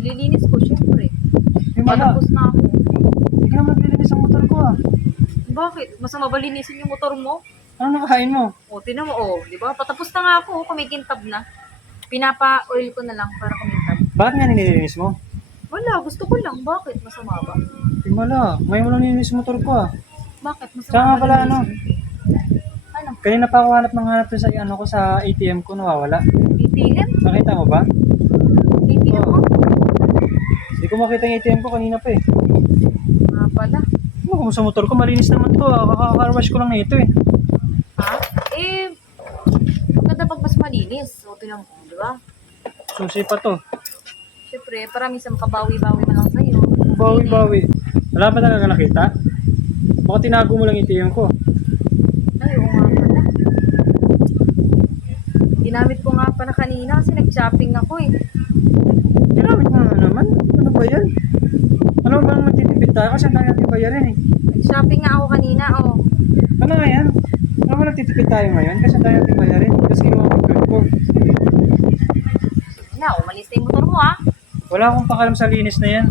nililinis ko, syempre. Yung wala. Patapos na ako. Hindi ka naman naglilinis ang motor ko ah. Bakit? Masama ba linisin yung motor mo? Ano nakahain mo? O, tinan mo, di ba? Patapos na nga ako, kumikintab na. Pinapa-oil ko na lang para kumintab. Bakit nga nililinis mo? Wala, gusto ko lang. Bakit? Masama ba? Yung wala. Ngayon mo lang nililinis yung motor ko ah. Bakit? Masama Tsaka nga ba pala ano, linisin? Ano? kanina pa ako hanap ng hanap sa ano ko sa ATM ko, nawawala. ATM? Nakita mo ba? ATM mo? Hindi ko makita yung ATM ko kanina pa eh. Nga pala. Ano kung sa motor ko, malinis naman to ah. Kaka-carwash ko lang na ito eh. Ha? Eh, maganda pag mas malinis. O, tinan mo, di ba? Susi pa to. Siyempre, para minsan makabawi-bawi man lang sa'yo. Bawi-bawi. Wala pa talaga nakita? Baka tinago mo lang yung ATM ko. Ay, oo nga pala. Ginamit ko nga pala kanina kasi nag-shopping ako eh. Ginamit mo na naman. Ano ba yan? Ano ba naman titipid tayo? Kasi ang dami natin bayarin eh. Nag-shopping nga ako kanina, oh. Ano nga yan? Ano ba nagtitipid tayo ngayon? Kasi ang dami natin bayarin. Kasi kinuha ko yung ko. Na, umalis na yung motor mo ah. Wala akong pakalam sa linis na yan.